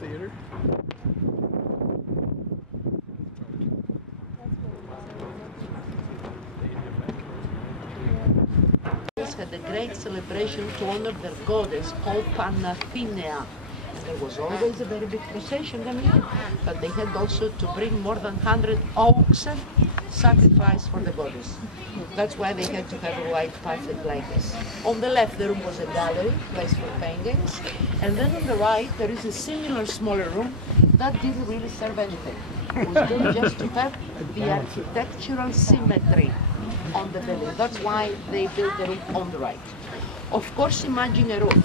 Theater. Had a great celebration to honor their goddess called Panathenia. And there was always a very big procession coming in, but they had also to bring more than 100 oxen sacrificed for the goddess. That's why they had to have a white pathway like this. On the left, the room was a gallery, place for paintings, and then on the right, there is a similar smaller room that didn't really serve anything. It was built just to have the architectural symmetry on the building. That's why they built the roof on the right. Of course, imagine a roof.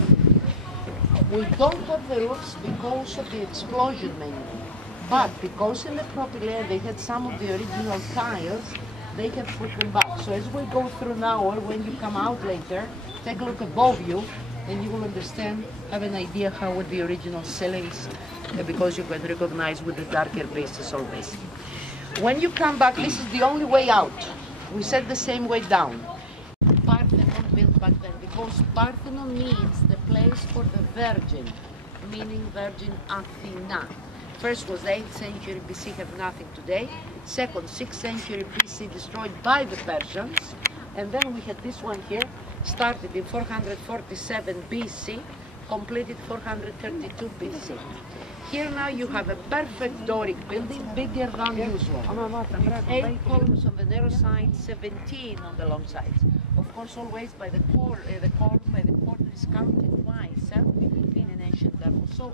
We don't have the roofs because of the explosion mainly, but because in the propylene they had some of the original tiles, they have put them back. So as we go through now, or when you come out later, take a look above you, and you will understand, have an idea how were the original ceilings, because you can recognize with the darker bases always. When you come back, this is the only way out. We said the same way down. Parthenon built back then, because Parthenon means the place for the Virgin, meaning Virgin Athena. First was 8th century BC, have nothing today. Second, 6th century BC, destroyed by the Persians. And then we had this one here, started in 447 BC, completed 432 BC. Here now you have a perfect Doric building, bigger than usual. 8 columns on the narrow side, 17 on the long sides. Of course, always by the quarter is counted twice in an ancient level. So.